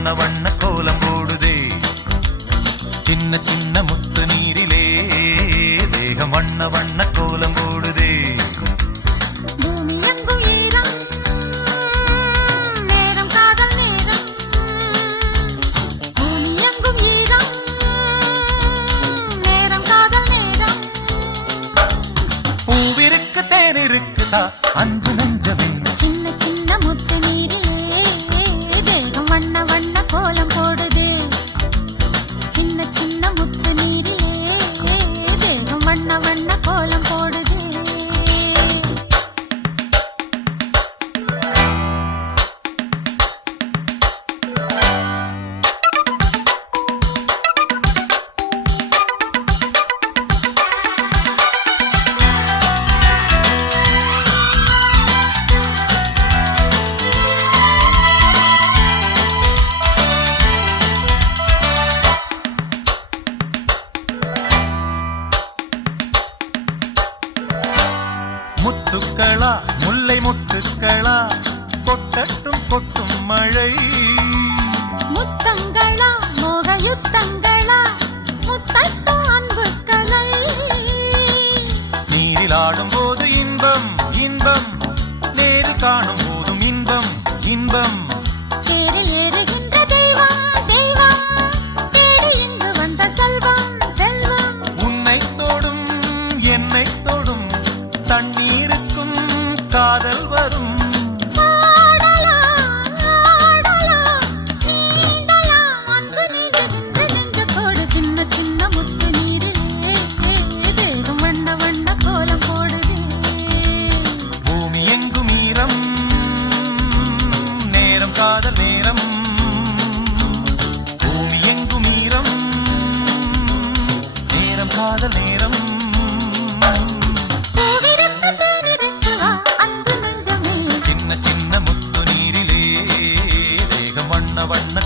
வண்ண வண்ண கோலம் போடுதே சின்ன சின்ன முத்து நீரிலே தேகம் வண்ண வண்ண கோலம் போடுதே பூவிருக்கு தேன் இருக்குதா அன்பு நெஞ்சமே சின்ன சின்ன முத்து நீரிலே தேகம் வண்ண வண்ண கோலம் போடுது சின்ன சின்ன முத்து நீரிலே தேகம் வண்ண வண்ண கோலம் போடுது முத்துக்களா முல்லை முத்துக்களா கொட்டட்டும் கொட்டும் மழை முத்தங்களா மோக யுத்தங்களா முத்தட்டும் அன்பு கலை நீரில் ஆடும் போது இன்பம் இன்பம் நேரில் காணும் போதும் இன்பம் இன்பம் தேரில் ஏறுகின்ற தெய்வம் தெய்வம் தேடி இங்கு வந்த செல்வம் செல்வம் உன்னை தோடும் என்னை தோடும் தண்ணீருக்கும் காதல் வரும் சின்ன சின்ன முத்து நீரிலே தேகம் வண்ண வண்ண கோலம் போடுது பூமி எங்கும் ஈரம் நேரம் காதல் நேரம் பூமி எங்கும் ஈரம் நேரம் காதல் நேரம் பூவிருக்கு தேனிருக்குவா அன்பு நெஞ்சமே சின்ன சின்ன முத்து நீரிலே தேகம் வண்ண வண்ண